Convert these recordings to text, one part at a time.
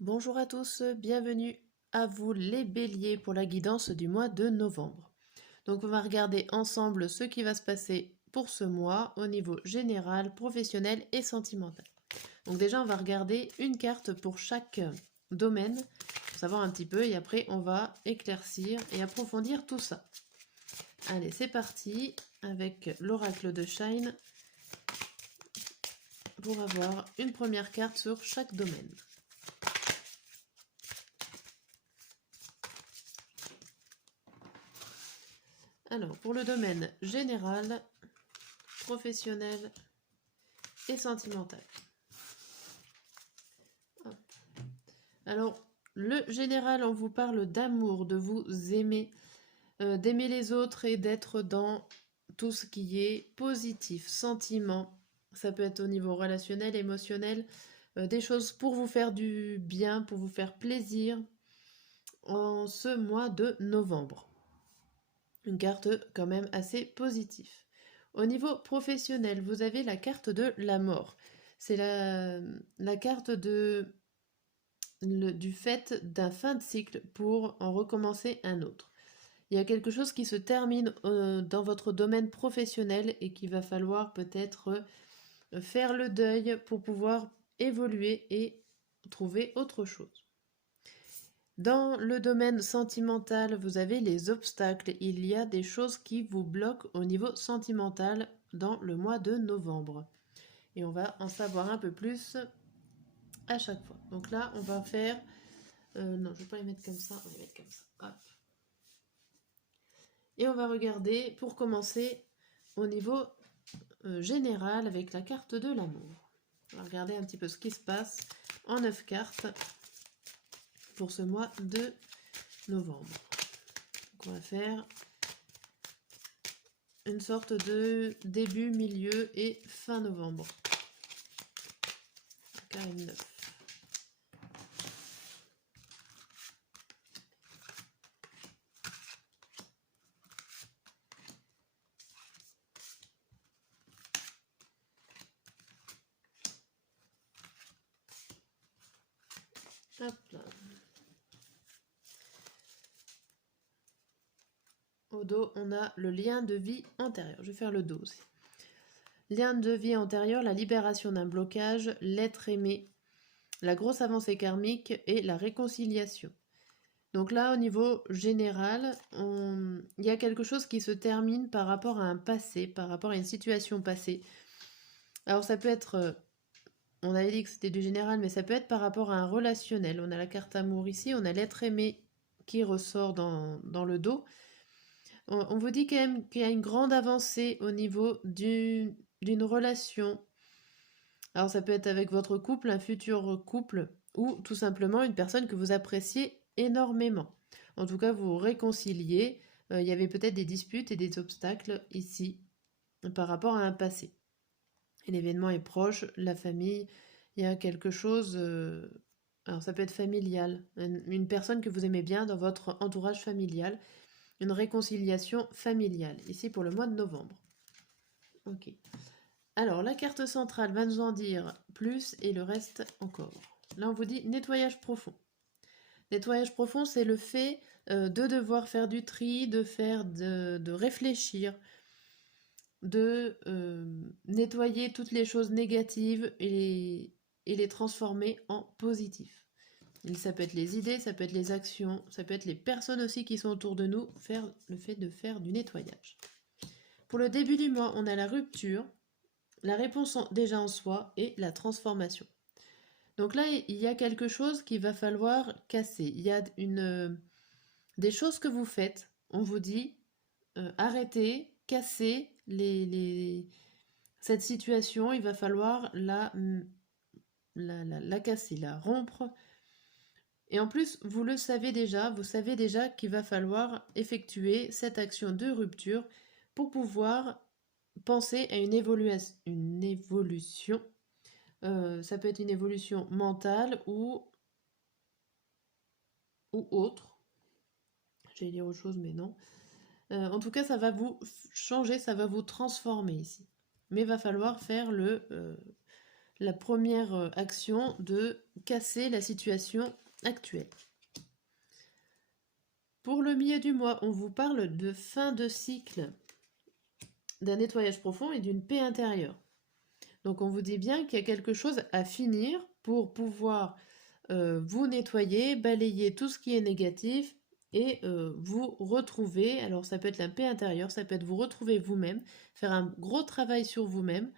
Bonjour à tous, bienvenue à vous les béliers pour la guidance du mois de novembre. Donc on va regarder ensemble ce qui va se passer pour ce mois au niveau général, professionnel et sentimental. Donc déjà on va regarder une carte pour chaque domaine pour savoir un petit peu et après on va éclaircir et approfondir tout ça. Allez, c'est parti avec l'oracle de Shine pour avoir une première carte sur chaque domaine. Alors, pour le domaine général, professionnel et sentimental. Hop. Alors, le général, on vous parle d'amour, de vous aimer, d'aimer les autres et d'être dans tout ce qui est positif, sentiment. Ça peut être au niveau relationnel, émotionnel, des choses pour vous faire du bien, pour vous faire plaisir en ce mois de novembre. Une carte quand même assez positive. Au niveau professionnel, vous avez la carte de la mort. C'est la carte du fait d'un fin de cycle pour en recommencer un autre. Il y a quelque chose qui se termine dans votre domaine professionnel et qu'il va falloir peut-être faire le deuil pour pouvoir évoluer et trouver autre chose. Dans le domaine sentimental, vous avez les obstacles. Il y a des choses qui vous bloquent au niveau sentimental dans le mois de novembre. Et on va en savoir un peu plus à chaque fois. Donc là, on va faire... non, je ne vais pas les mettre comme ça, on va les mettre comme ça. Hop. Et on va regarder, pour commencer, au niveau général avec la carte de l'amour. On va regarder un petit peu ce qui se passe en 9 cartes pour ce mois de novembre. Donc on va faire une sorte de début, milieu et fin novembre. Carré 9. Hop là. Au dos, on a le lien de vie antérieur. Je vais faire le dos aussi. Lien de vie antérieur, la libération d'un blocage, l'être aimé, la grosse avancée karmique et la réconciliation. Donc là, au niveau général, il y a quelque chose qui se termine par rapport à un passé, par rapport à une situation passée. Alors ça peut être, on avait dit que c'était du général, mais ça peut être par rapport à un relationnel. On a la carte amour ici, on a l'être aimé qui ressort dans le dos. On vous dit quand même qu'il y a une grande avancée au niveau d'une relation. Alors ça peut être avec votre couple, un futur couple, ou tout simplement une personne que vous appréciez énormément. En tout cas, vous vous réconciliez. Il y avait peut-être des disputes et des obstacles ici par rapport à un passé. Et l'événement est proche, la famille, il y a quelque chose... alors ça peut être familial, une personne que vous aimez bien dans votre entourage familial, une réconciliation familiale, ici pour le mois de novembre. Ok. Alors, la carte centrale va nous en dire plus et le reste encore. Là, on vous dit nettoyage profond. Nettoyage profond, c'est le fait de devoir faire du tri, de réfléchir, de nettoyer toutes les choses négatives et les transformer en positifs. Ça peut être les idées, ça peut être les actions, ça peut être les personnes aussi qui sont autour de nous, le fait de faire du nettoyage. Pour le début du mois, on a la rupture, la réponse déjà en soi et la transformation. Donc là, il y a quelque chose qu'il va falloir casser. Il y a des choses que vous faites. On vous dit arrêtez, cassez cette situation. Il va falloir la casser, la rompre. Et en plus, vous le savez déjà, vous savez déjà qu'il va falloir effectuer cette action de rupture pour pouvoir penser à une évolution. Ça peut être une évolution mentale ou autre. J'allais dire autre chose, mais non. En tout cas, ça va vous changer, ça va vous transformer ici. Mais il va falloir faire la première action de casser la situation actuelle. Pour le milieu du mois, on vous parle de fin de cycle, d'un nettoyage profond et d'une paix intérieure. Donc on vous dit bien qu'il y a quelque chose à finir pour pouvoir vous nettoyer, balayer tout ce qui est négatif et vous retrouver. Alors ça peut être la paix intérieure, ça peut être vous retrouver vous-même, faire un gros travail sur vous-même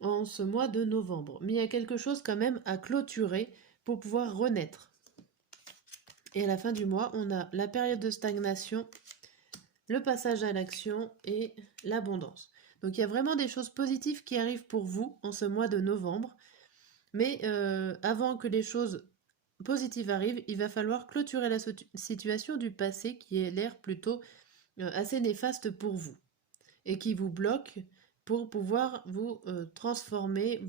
en ce mois de novembre. Mais il y a quelque chose quand même à clôturer pour pouvoir renaître. Et à la fin du mois, on a la période de stagnation, le passage à l'action et l'abondance. Donc il y a vraiment des choses positives qui arrivent pour vous en ce mois de novembre. Mais avant que les choses positives arrivent, il va falloir clôturer la situation du passé qui a l'air plutôt assez néfaste pour vous et qui vous bloque pour pouvoir vous transformer,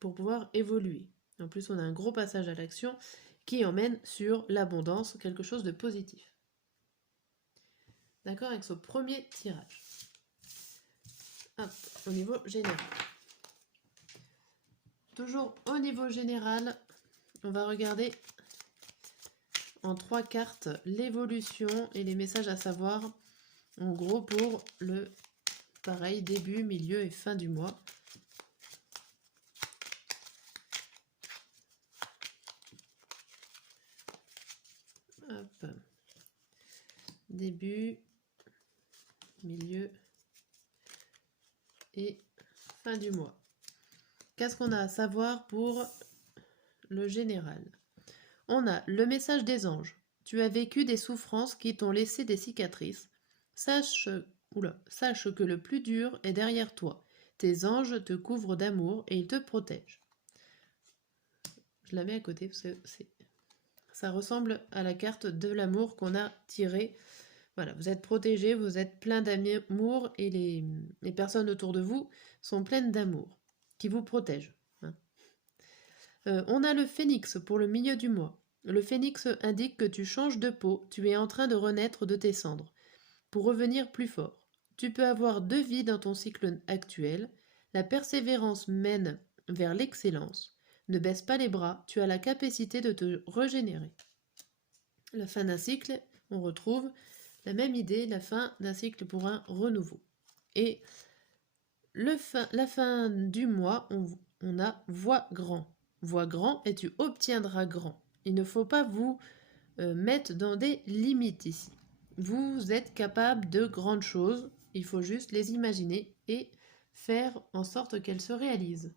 pour pouvoir évoluer. En plus, on a un gros passage à l'action qui emmène sur l'abondance, quelque chose de positif. D'accord, avec ce premier tirage. Hop, au niveau général. Toujours au niveau général, on va regarder en 3 cartes l'évolution et les messages à savoir, en gros pour le pareil début, milieu et fin du mois. Hop. Début, milieu et fin du mois. Qu'est-ce qu'on a à savoir pour le général? On a le message des anges. Tu as vécu des souffrances qui t'ont laissé des cicatrices. Sache que le plus dur est derrière toi. Tes anges te couvrent d'amour et ils te protègent. Je la mets à côté parce que ça ressemble à la carte de l'amour qu'on a tirée. Voilà, vous êtes protégés, vous êtes plein d'amour et les personnes autour de vous sont pleines d'amour, qui vous protègent. Hein. On a le phénix pour le milieu du mois. Le phénix indique que tu changes de peau, tu es en train de renaître de tes cendres, pour revenir plus fort. Tu peux avoir 2 vies dans ton cycle actuel. La persévérance mène vers l'excellence. Ne baisse pas les bras, tu as la capacité de te régénérer. La fin d'un cycle, on retrouve la même idée, la fin d'un cycle pour un renouveau. Et la fin du mois, on a vois grand. Vois grand et tu obtiendras grand. Il ne faut pas vous mettre dans des limites ici. Vous êtes capable de grandes choses, il faut juste les imaginer et faire en sorte qu'elles se réalisent.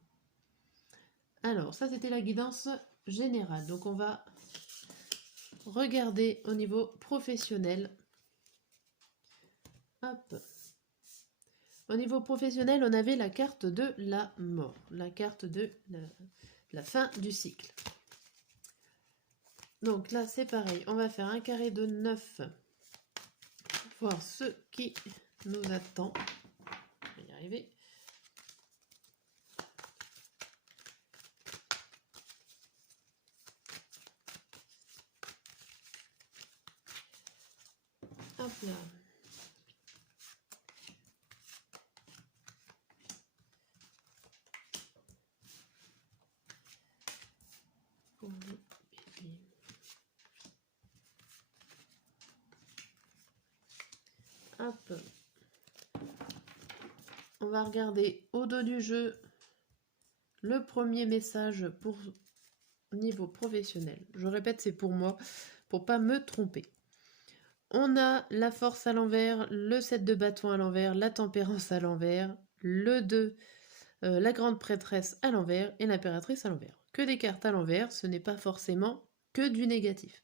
Alors, ça c'était la guidance générale. Donc on va regarder au niveau professionnel. Hop. Au niveau professionnel, on avait la carte de la mort, la carte de la fin du cycle. Donc là, c'est pareil, on va faire un carré de 9 pour voir ce qui nous attend. On va y arriver. Hop là. Hop. On va regarder au dos du jeu le premier message pour niveau professionnel. Je répète, c'est pour moi, pour pas me tromper. On a la force à l'envers, le 7 de bâton à l'envers, la tempérance à l'envers, le 2, la grande prêtresse à l'envers et l'impératrice à l'envers. Que des cartes à l'envers, ce n'est pas forcément que du négatif.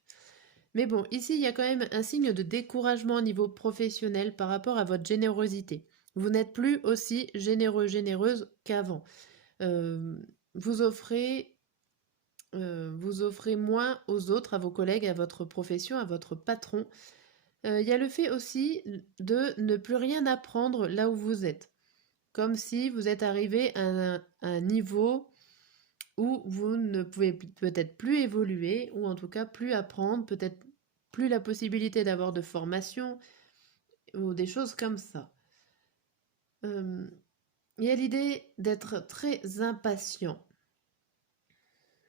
Mais bon, ici, il y a quand même un signe de découragement au niveau professionnel par rapport à votre générosité. Vous n'êtes plus aussi généreux, généreuse qu'avant. Vous offrez moins aux autres, à vos collègues, à votre profession, à votre patron. Il y a le fait aussi de ne plus rien apprendre là où vous êtes. Comme si vous êtes arrivé à un niveau où vous ne pouvez peut-être plus évoluer, ou en tout cas plus apprendre, peut-être plus la possibilité d'avoir de formation, ou des choses comme ça. il y a l'idée d'être très impatient.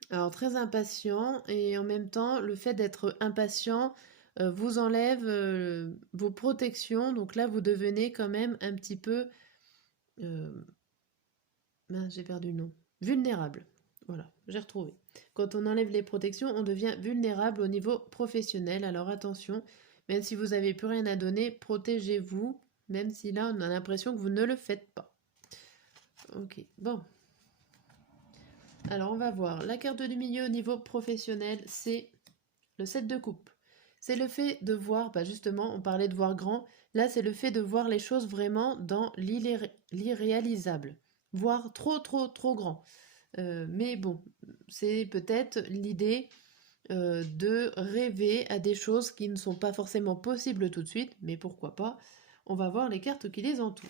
Alors très impatient et en même temps, le fait d'être impatient vous enlève vos protections. Donc là, vous devenez quand même un petit peu... mince, j'ai perdu le nom. Vulnérable. Voilà, j'ai retrouvé. Quand on enlève les protections, on devient vulnérable au niveau professionnel. Alors attention, même si vous n'avez plus rien à donner, protégez-vous, même si là, on a l'impression que vous ne le faites pas. Ok, bon. Alors on va voir. La carte du milieu au niveau professionnel, c'est le 7 de coupe. C'est le fait de voir, bah justement, on parlait de voir grand. Là, c'est le fait de voir les choses vraiment dans l'irréalisable. Voir trop, trop, trop grand. Mais bon, c'est peut-être l'idée de rêver à des choses qui ne sont pas forcément possibles tout de suite, mais pourquoi pas. On va voir les cartes qui les entourent.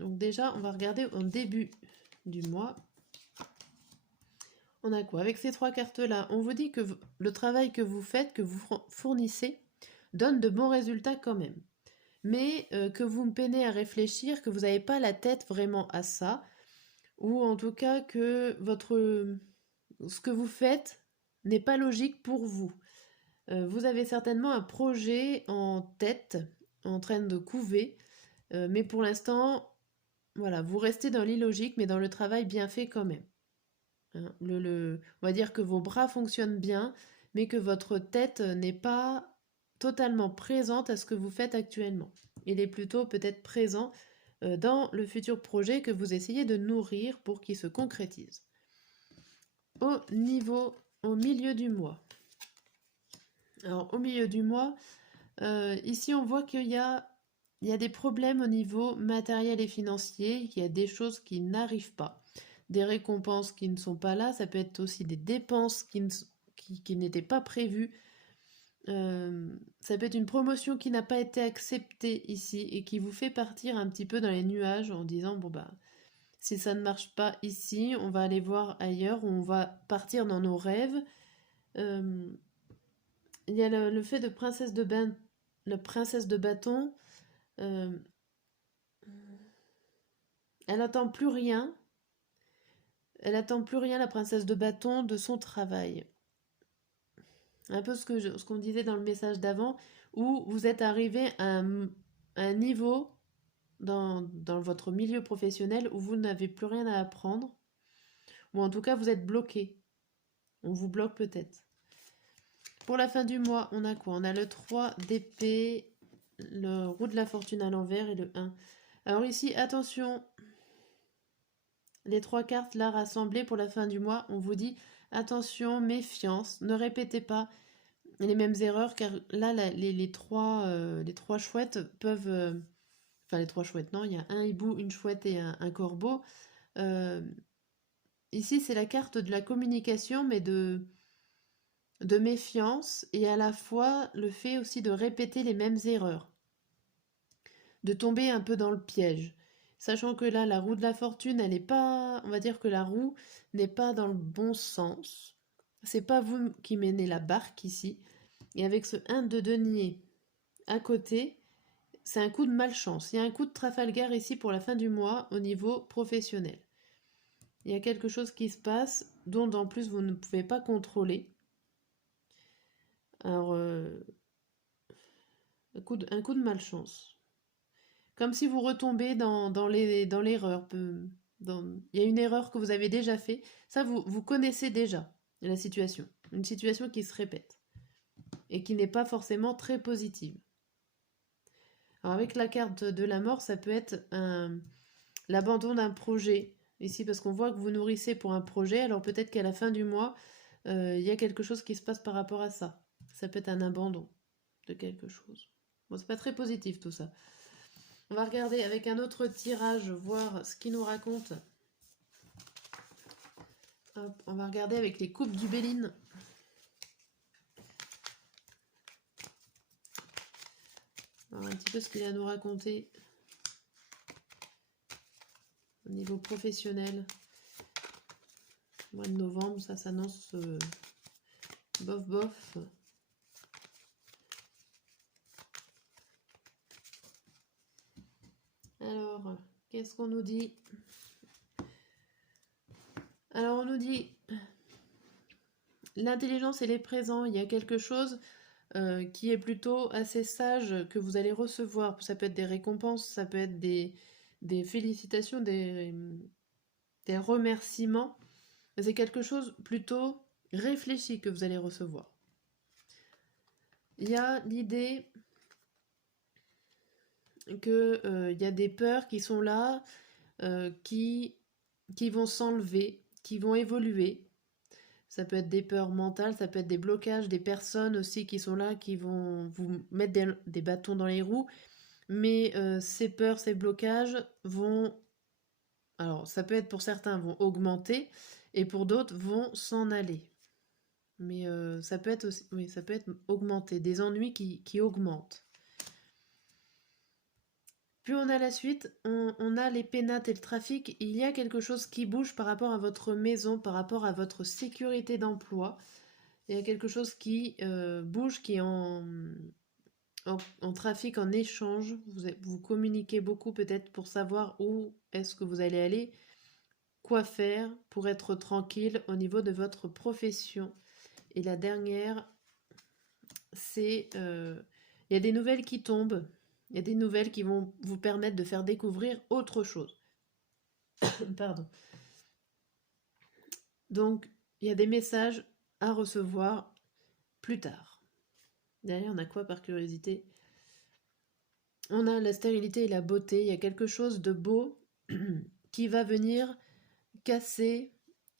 Donc déjà, on va regarder au début du mois. On a quoi? Avec ces trois cartes-là, on vous dit que le travail que vous faites, que vous fournissez, donne de bons résultats quand même. Mais que vous me peinez à réfléchir, que vous n'avez pas la tête vraiment à ça, ou en tout cas que ce que vous faites n'est pas logique pour vous. Vous avez certainement un projet en tête, en train de couver, mais pour l'instant, voilà, vous restez dans l'illogique, mais dans le travail bien fait quand même. Hein. On va dire que vos bras fonctionnent bien, mais que votre tête n'est pas totalement présente à ce que vous faites actuellement. Il est plutôt peut-être présent dans le futur projet que vous essayez de nourrir pour qu'il se concrétise. Au milieu du mois. Alors, au milieu du mois, ici on voit qu'il y a des problèmes au niveau matériel et financier, il y a des choses qui n'arrivent pas, des récompenses qui ne sont pas là, ça peut être aussi des dépenses qui n'étaient pas prévues, ça peut être une promotion qui n'a pas été acceptée ici et qui vous fait partir un petit peu dans les nuages en disant bon bah si ça ne marche pas ici, on va aller voir ailleurs, on va partir dans nos rêves. Il y a le fait de la princesse de bâton. Euh, elle n'attend plus rien. Elle attend plus rien, la princesse de bâton, de son travail. Un peu ce qu'on disait dans le message d'avant, où vous êtes arrivé à un niveau dans votre milieu professionnel où vous n'avez plus rien à apprendre, ou en tout cas vous êtes bloqué. On vous bloque peut-être. Pour la fin du mois, on a quoi? On a le 3 d'épée, le roue de la fortune à l'envers et le 1. Alors ici, attention, les trois cartes là rassemblées pour la fin du mois, on vous dit attention, méfiance, ne répétez pas les mêmes erreurs car là, les trois chouettes peuvent... enfin les trois chouettes, non, il y a un hibou, une chouette et un corbeau. Ici, c'est la carte de la communication, mais de méfiance et à la fois le fait aussi de répéter les mêmes erreurs, de tomber un peu dans le piège. Sachant que là, la roue de la fortune, elle n'est pas... On va dire que la roue n'est pas dans le bon sens. C'est pas vous qui menez la barque ici. Et avec ce 1 de denier à côté, c'est un coup de malchance. Il y a un coup de Trafalgar ici pour la fin du mois au niveau professionnel. Il y a quelque chose qui se passe dont en plus vous ne pouvez pas contrôler. Alors, un coup de malchance. Comme si vous retombez dans l'erreur. Il y a une erreur que vous avez déjà fait. Ça, vous connaissez déjà la situation. Une situation qui se répète et qui n'est pas forcément très positive. Alors avec la carte de la mort, ça peut être l'abandon d'un projet. Ici, parce qu'on voit que vous nourrissez pour un projet, alors peut-être qu'à la fin du mois, il y a quelque chose qui se passe par rapport à ça. Ça peut être un abandon de quelque chose. Bon, c'est pas très positif tout ça. On va regarder avec un autre tirage, voir ce qu'il nous raconte. Hop, on va regarder avec les coupes du Béline. Alors, un petit peu ce qu'il a à nous raconter au niveau professionnel. Le mois de novembre, ça s'annonce bof bof. Alors, qu'est-ce qu'on nous dit? Alors on nous dit l'intelligence elle est présente, il y a quelque chose qui est plutôt assez sage que vous allez recevoir. Ça peut être des récompenses, ça peut être des félicitations, des remerciements. C'est quelque chose plutôt réfléchi que vous allez recevoir. Il y a l'idée que il y a des peurs qui sont là, qui vont s'enlever, qui vont évoluer. Ça peut être des peurs mentales, ça peut être des blocages, des personnes aussi qui sont là, qui vont vous mettre des bâtons dans les roues. Mais ces peurs, ces blocages vont... Alors, ça peut être pour certains vont augmenter et pour d'autres vont s'en aller. Mais ça peut être aussi, oui, ça peut être augmenté, des ennuis qui augmentent. Puis on a la suite, on a les pénates et le trafic. Il y a quelque chose qui bouge par rapport à votre maison, par rapport à votre sécurité d'emploi. Il y a quelque chose qui bouge, qui est en trafic, en échange. Vous communiquez beaucoup peut-être pour savoir où est-ce que vous allez aller, quoi faire pour être tranquille au niveau de votre profession. Et la dernière, c'est il y a des nouvelles qui tombent. Il y a des nouvelles qui vont vous permettre de faire découvrir autre chose. Pardon. Donc, il y a des messages à recevoir plus tard. Derrière, on a quoi par curiosité? On a la stérilité et la beauté. Il y a quelque chose de beau qui va venir casser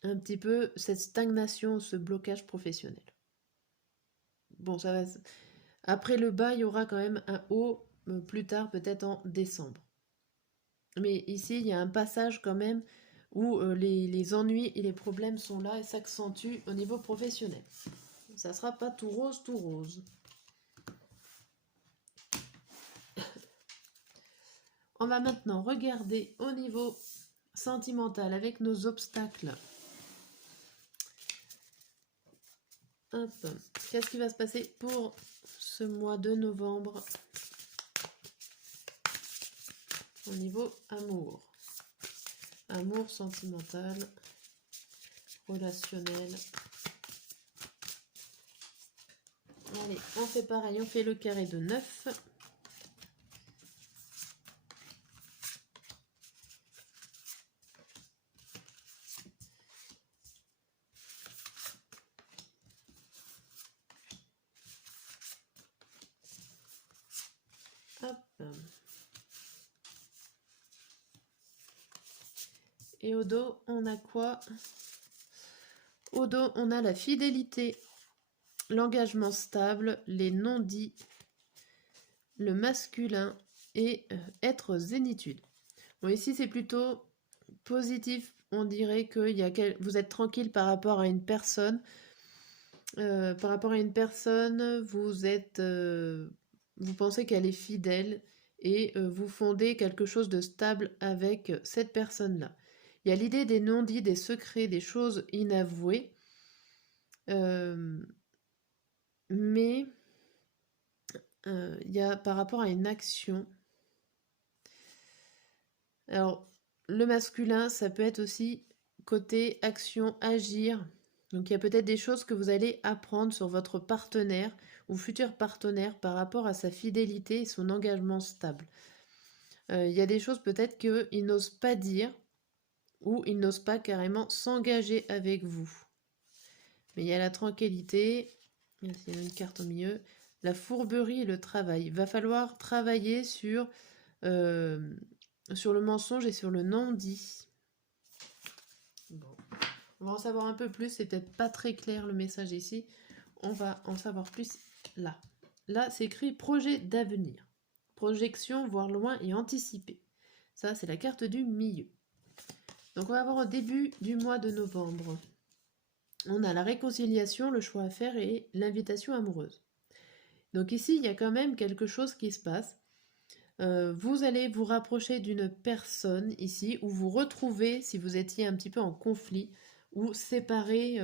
un petit peu cette stagnation, ce blocage professionnel. Bon, ça va. Après le bas, il y aura quand même un haut plus tard, peut-être en décembre. Mais ici, il y a un passage quand même où les ennuis et les problèmes sont là et s'accentuent au niveau professionnel. Ça sera pas tout rose, tout rose. On va maintenant regarder au niveau sentimental avec nos obstacles. Hop. Qu'est-ce qui va se passer pour ce mois de novembre au niveau amour? Amour sentimental, relationnel. Allez, on fait pareil, on fait le carré de 9. Hop. Et au dos, on a quoi? Au dos, on a la fidélité, l'engagement stable, les non-dits, le masculin et être zénitude. Bon, ici, c'est plutôt positif. On dirait que vous êtes tranquille par rapport à une personne. Par rapport à une personne, vous pensez qu'elle est fidèle et vous fondez quelque chose de stable avec cette personne-là. Il y a l'idée des non-dits, des secrets, des choses inavouées. Mais il y a par rapport à une action. Alors, le masculin, ça peut être aussi côté action, agir. Donc, il y a peut-être des choses que vous allez apprendre sur votre partenaire ou futur partenaire par rapport à sa fidélité et son engagement stable. Il y a des choses peut-être qu'il n'ose pas dire ou il n'ose pas carrément s'engager avec vous. Mais il y a la tranquillité, il y a une carte au milieu, la fourberie et le travail. Il va falloir travailler sur le mensonge et sur le non-dit. Bon. On va en savoir un peu plus, c'est peut-être pas très clair le message ici. On va en savoir plus là. Là, c'est écrit projet d'avenir. Projection, voir loin et anticiper. Ça, c'est la carte du milieu. Donc, on va voir au début du mois de novembre. On a la réconciliation, le choix à faire et l'invitation amoureuse. Donc ici, il y a quand même quelque chose qui se passe. Vous allez vous rapprocher d'une personne ici, ou vous retrouvez, si vous étiez un petit peu en conflit, ou séparés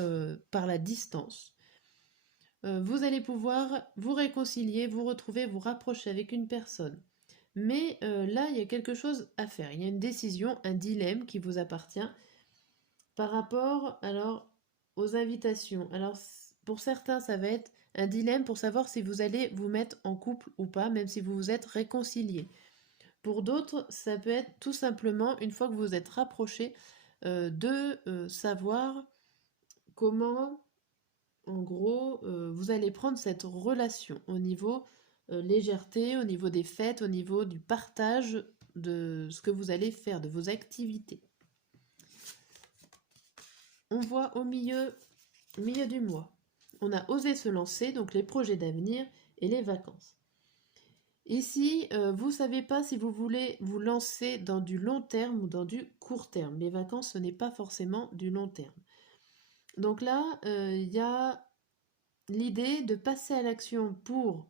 par la distance. Vous allez pouvoir vous réconcilier, vous retrouver, vous rapprocher avec une personne. Mais là, il y a quelque chose à faire. Il y a une décision, un dilemme qui vous appartient. Par rapport alors aux invitations. Alors pour certains, ça va être un dilemme pour savoir si vous allez vous mettre en couple ou pas, même si vous vous êtes réconciliés. Pour d'autres, ça peut être tout simplement, une fois que vous êtes rapprochés, de savoir comment, en gros, vous allez prendre cette relation au niveau légèreté, au niveau des fêtes, au niveau du partage de ce que vous allez faire, de vos activités. On voit au milieu du mois, on a osé se lancer, donc les projets d'avenir et les vacances. Ici, vous ne savez pas si vous voulez vous lancer dans du long terme ou dans du court terme. Les vacances, ce n'est pas forcément du long terme. Donc là, il y a l'idée de passer à l'action pour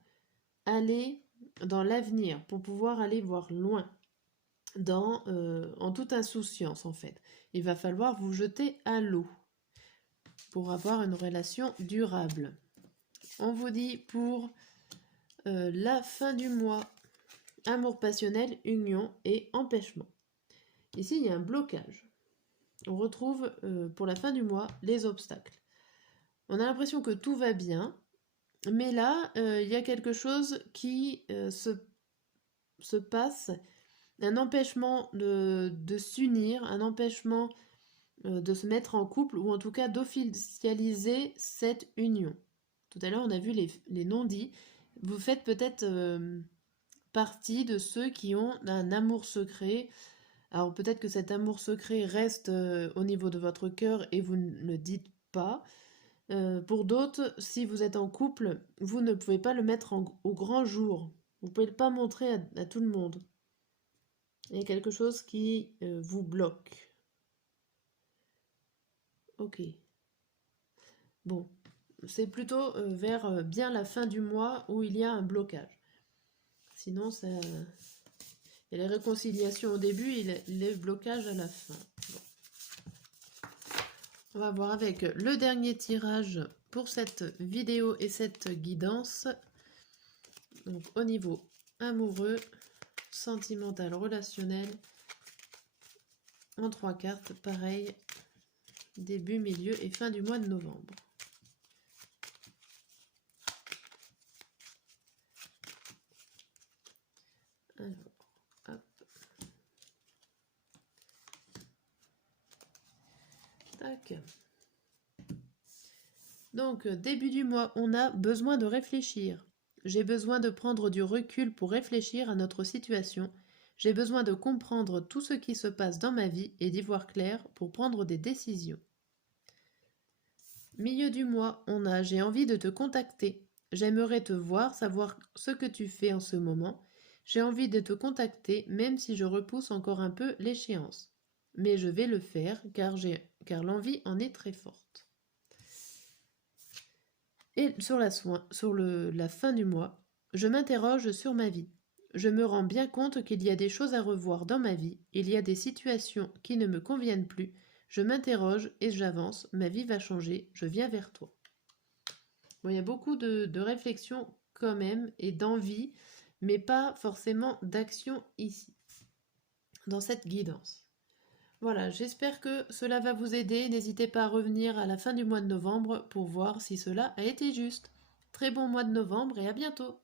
aller dans l'avenir, pour pouvoir aller voir loin, en toute insouciance en fait. Il va falloir vous jeter à l'eau pour avoir une relation durable. On vous dit pour la fin du mois, amour passionnel, union et empêchement. Ici, il y a un blocage. On retrouve pour la fin du mois les obstacles. On a l'impression que tout va bien, mais là, il y a quelque chose qui se passe, un empêchement de s'unir, un empêchement de se mettre en couple, ou en tout cas d'officialiser cette union. Tout à l'heure, on a vu les non-dits. Vous faites peut-être partie de ceux qui ont un amour secret. Alors peut-être que cet amour secret reste au niveau de votre cœur et vous ne le dites pas. Pour d'autres, si vous êtes en couple, vous ne pouvez pas le mettre au grand jour. Vous ne pouvez pas montrer à tout le monde. Il y a quelque chose qui vous bloque. Ok. Bon, c'est plutôt vers bien la fin du mois où il y a un blocage. Sinon, ça... il y a les réconciliations au début et les blocages à la fin. Bon. On va voir avec le dernier tirage pour cette vidéo et cette guidance. Donc au niveau amoureux, sentimental, relationnel, en 3 cartes, pareil, début, milieu et fin du mois de novembre. Alors, hop. Tac. Donc, début du mois, on a besoin de réfléchir. J'ai besoin de prendre du recul pour réfléchir à notre situation. J'ai besoin de comprendre tout ce qui se passe dans ma vie et d'y voir clair pour prendre des décisions. Milieu du mois, on a j'ai envie de te contacter. J'aimerais te voir, savoir ce que tu fais en ce moment. J'ai envie de te contacter même si je repousse encore un peu l'échéance. Mais je vais le faire car l'envie en est très forte. Et sur la fin du mois, je m'interroge sur ma vie. Je me rends bien compte qu'il y a des choses à revoir dans ma vie, il y a des situations qui ne me conviennent plus. Je m'interroge et j'avance, ma vie va changer, je viens vers toi. Bon, il y a beaucoup de réflexion quand même et d'envie, mais pas forcément d'action ici, dans cette guidance. Voilà, j'espère que cela va vous aider. N'hésitez pas à revenir à la fin du mois de novembre pour voir si cela a été juste. Très bon mois de novembre et à bientôt!